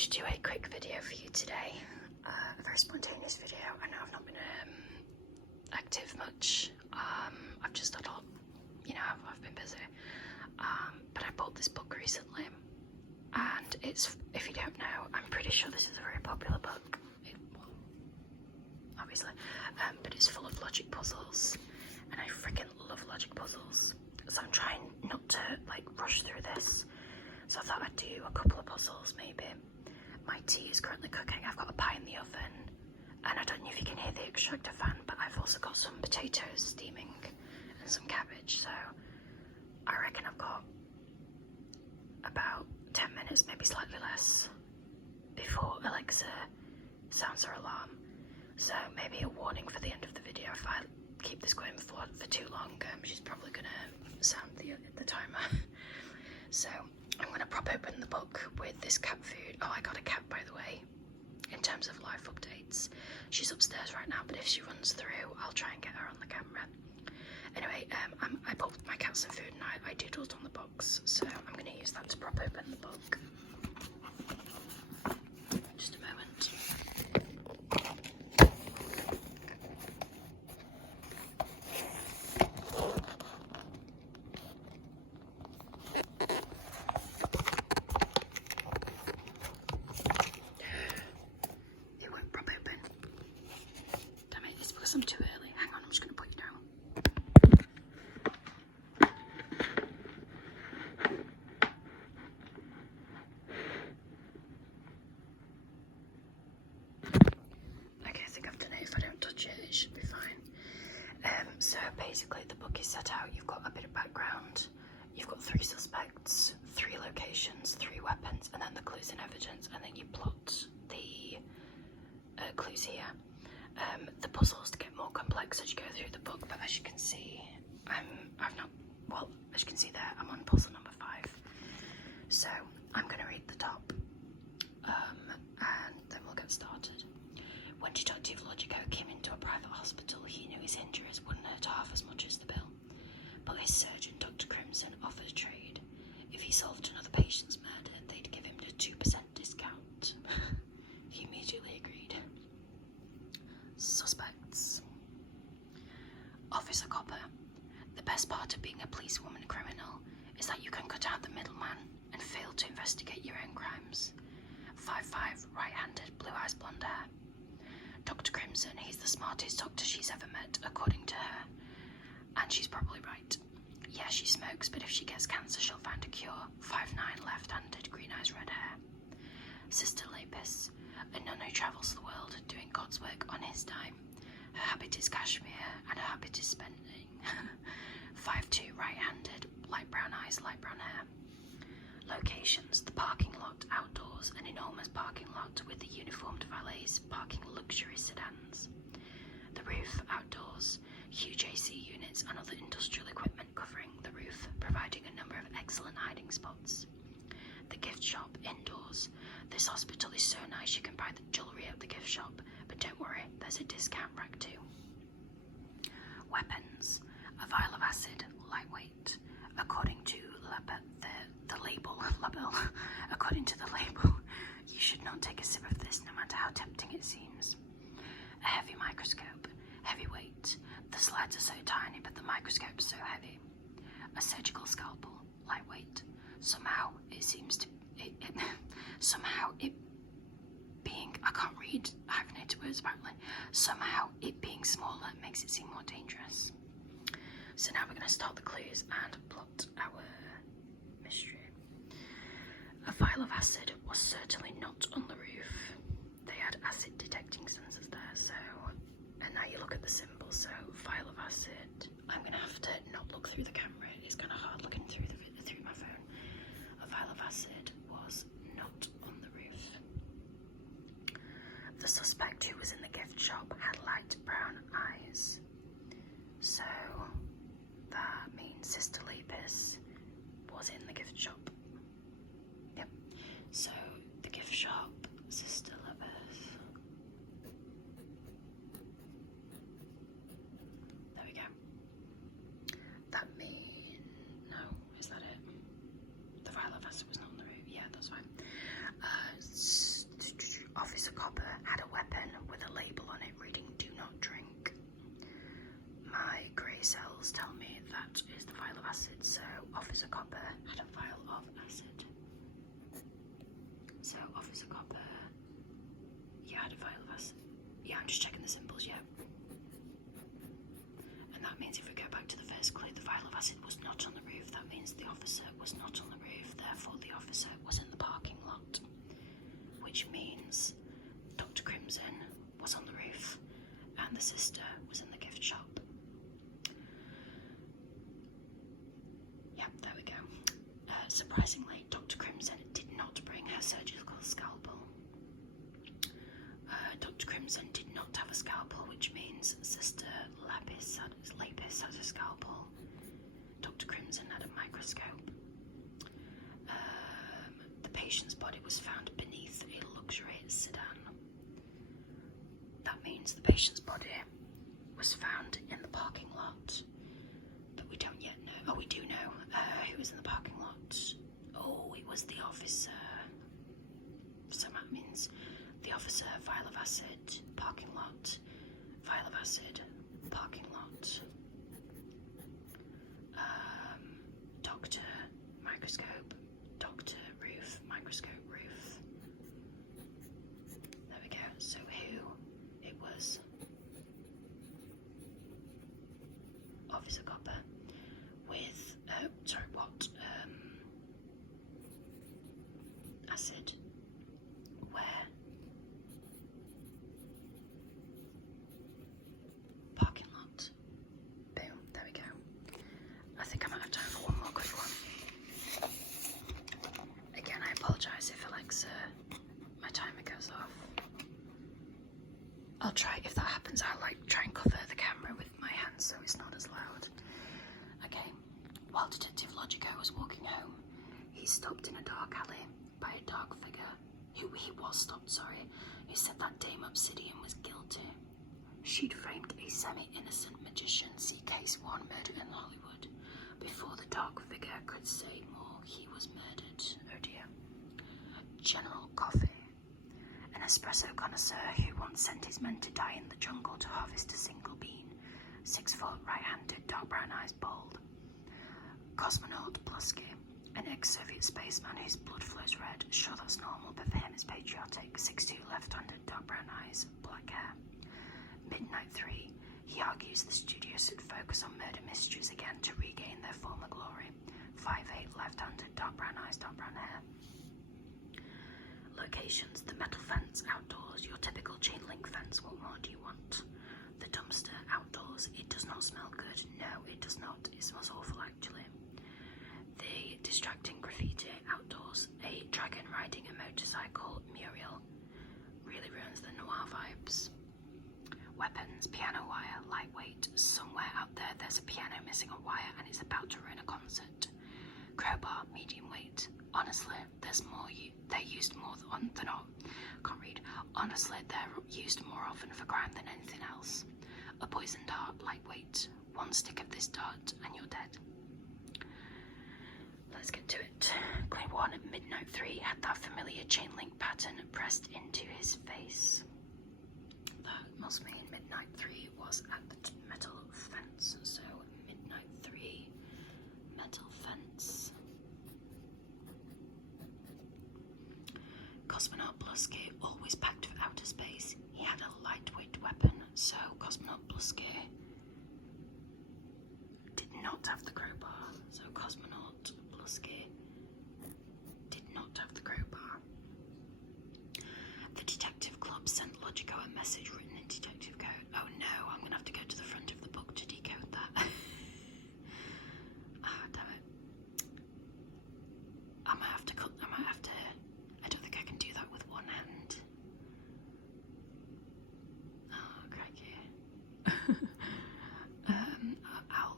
to do a quick video for you today, a very spontaneous video. I know I've not been active much. I've just had a lot, you know, I've been busy. But I bought this book recently, and it's, if you don't know, I'm pretty sure this is a very popular book. Obviously, but it's full of logic puzzles, and I freaking love logic puzzles. So I'm trying not to like rush through this. So I thought I'd do a couple of puzzles maybe. My tea is currently cooking. I've got a pie in the oven, and I don't know if you can hear the extractor fan, but I've also got some potatoes steaming and some cabbage. So I reckon I've got about 10 minutes, maybe slightly less, before Alexa sounds her alarm. So maybe a warning for the end of the video. If I keep this going for too long, she's probably gonna sound the timer. So I'm gonna prop open the book with this cat food. Oh, I got a cat, by the way, in terms of life updates. She's upstairs right now, but if she runs through, I'll try and get her on the camera. Anyway, I bought my cat some food, and I doodled on the box, so I'm gonna use that to prop open the book. Just a moment. I'm too early. Hang on, I'm just going to put you down. Okay, I think I've done it. If I don't touch it, it should be fine. So basically the book is set out. You've got a bit of background. You've got 3 suspects, 3 locations, 3 weapons, and then the clues and evidence, and then you plot the clues here. The puzzles get more complex as you go through the book, but as you can see, as you can see there, I'm on puzzle number 5. So I'm going to read the top, and then we'll get started. When Detective Logico came into a private hospital, he knew his injuries wouldn't hurt half as much as the bill. But his surgeon, Dr. Crimson, offered a trade. If he solved another patient's murder, they'd give him a 2% discount. He immediately agreed. Suspects. Officer Copper. The best part of being a policewoman criminal is that you can cut out the middleman and fail to investigate your own crimes. 5'5", right-handed, blue eyes, blonde hair. Dr. Crimson, he's the smartest doctor she's ever met, according to her. And she's probably right. Yeah, she smokes, but if she gets cancer, she'll find a cure. 5'9", left-handed, green eyes, red hair. Sister Lapis, a nun who travels the world doing God's work on his time. Her habit is cashmere, and her habit is spending. 5'2", right-handed, light brown eyes, light brown hair. Locations: the parking lot outdoors, an enormous parking lot with the uniformed valets parking luxury sedans. The roof outdoors, huge AC units and other industrial equipment covering the roof, providing a number of excellent hiding spots. The gift shop indoors. This hospital is so nice you can buy the jewellery at the gift shop, but don't worry, there's a discount rack too. Weapons: a vial of acid, lightweight. According to the label, according to the label, you should not take a sip of this no matter how tempting it seems. A heavy microscope, heavyweight. The slides are so tiny, but the microscope's so heavy. A surgical scalpel, lightweight. Somehow it seems to being, I can't read hyphenated words apparently, somehow it being smaller makes it seem more dangerous. So now we're going to start the clues and plot our mystery. A vial of acid was certainly not on the roof. They had acid detecting sensors there, so, and now you look at the symbol, so vial of acid. I'm going to have to not look through the camera, it's kind of hard looking through my phone. A vial of acid was not on the roof. The suspect who was in the gift shop had light brown eyes. So that means Sister Lapis was in the gift shop. Yep. So the gift shop, Sister Lapis. There we go. That means, no, is that it? The vial of acid was not on the roof. Yeah, that's fine. Officer Copper had a weapon with a label on it reading "Do not drink." My grey cells tell me that is the vial of acid, so Officer Copper had a vial of acid. So Officer Copper, yeah, had a vial of acid. Yeah, I'm just checking the symbols, yeah. And that means if we go back to the first clue, the vial of acid was not on the roof. That means the officer was not on the roof, therefore the officer was in the parking lot. Which means Dr. Crimson was on the roof and the sister was in the gift shop. Yep, there we go. Surprisingly, Dr. Crimson did not bring her surgical scalpel. Dr. Crimson did not have a scalpel, which means Sister Lapis had a scalpel. Dr. Crimson had a microscope. The patient's body was found beneath a luxury sedan. That means the patient's body was found in the parking lot, but we don't yet know. Oh, we do know who was in the parking lot. Oh, it was the officer. So that means the officer, vial of acid, parking lot, vial of acid, parking lot, doctor, microscope, doctor, roof, microscope, roof. There we go. So who? It was Officer Copper with, acid, where, parking lot. Boom, there we go. I think I might have time for one more quick one. Again, I apologise if Alexa, my timer goes off. I'll try, if that happens, I'll try and cover the camera with my hands so it's not as loud. Okay, while Detective Logico was walking home, he stopped in a dark alley by a dark figure, who said that Dame Obsidian was guilty. She'd framed a semi-innocent magician see case 1 murder in Hollywood. Before the dark figure could say more, he was murdered. Oh dear. General Coffee, an espresso connoisseur who once sent his men to die in the jungle to harvest a single bean. 6 foot, right-handed, dark brown eyes, bald. Cosmonaut Blusky, an ex-Soviet spaceman whose blood flows red. Sure, that's normal, but for him it's patriotic. 6'2", left-handed, dark brown eyes, black hair. Midnight 3, he argues the studio should focus on murder mysteries again to regain their former glory. 5'8", left-handed, dark brown eyes, dark brown hair. Locations: the metal fence outdoors, your typical chain link fence. What more do you want? The dumpster outdoors. It does not smell good. No, it does not. It smells awful, actually. The distracting graffiti outdoors. A dragon riding a motorcycle mural really ruins the noir vibes. Weapons: piano wire, lightweight. Somewhere out there there's a piano missing a wire and it's about to ruin a concert. Crowbar, medium weight. Honestly, they're used more than can't read. Honestly, they're used more often for crime than anything else. A poisoned dart, lightweight. 1 stick of this dart and you're dead. Let's get to it. Clue 1, Midnight 3 had that familiar chain link pattern pressed into his face. That must mean Midnight 3 was at the metal fence. So Midnight 3, metal fence. Cosmonaut Blusky, always packed for outer space. He had a lightweight weapon, so Cosmonaut Blusky did not have the crowbar. So Cosmonaut Blusky did not have the crowbar. The detective club sent Logico a message written in detective code. Oh no, I'm gonna have to go to the front of the book to decode that. Ah, damn it. I might have to, I don't think I can do that with one hand. Oh, crikey.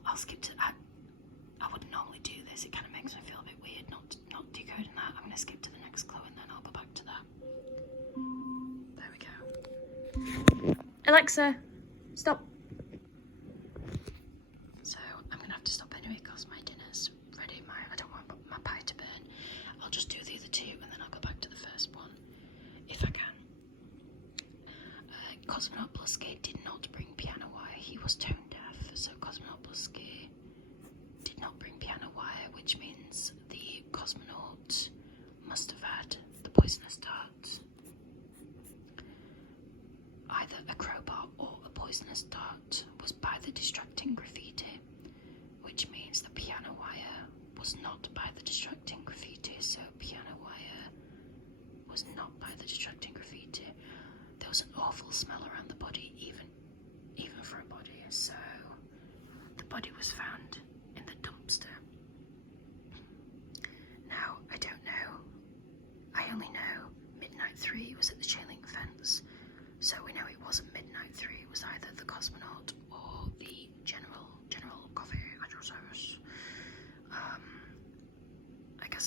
I'll skip to, I wouldn't normally do this, it kind of makes me feel a bit weird not decoding that. I'm going to skip to the next clue and then I'll go back to that. There we go. Alexa, stop. So I'm going to have to stop anyway because my dinner's ready. I don't want my pie to burn. I'll just do the other two and then I'll go back to the first one if I can.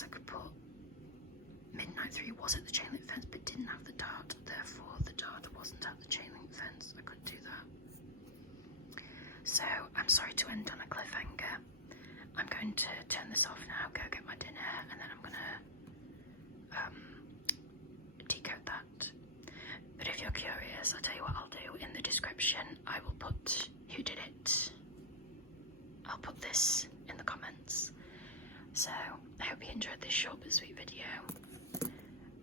I could put Midnight 3 was at the chain link fence but didn't have the dart, therefore the dart wasn't at the chain link fence. I couldn't do that. So I'm sorry to end on a cliffhanger. I'm going to turn this off now, go get my dinner, and then I'm going to decode that. But if you're curious, I'll tell you what I'll do. In the description, I will put who did it. I'll put this in the comments. So I hope you enjoyed this short but sweet video.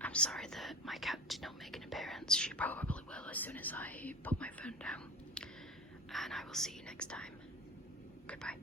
I'm sorry that my cat did not make an appearance. She probably will as soon as I put my phone down. And I will see you next time. Goodbye.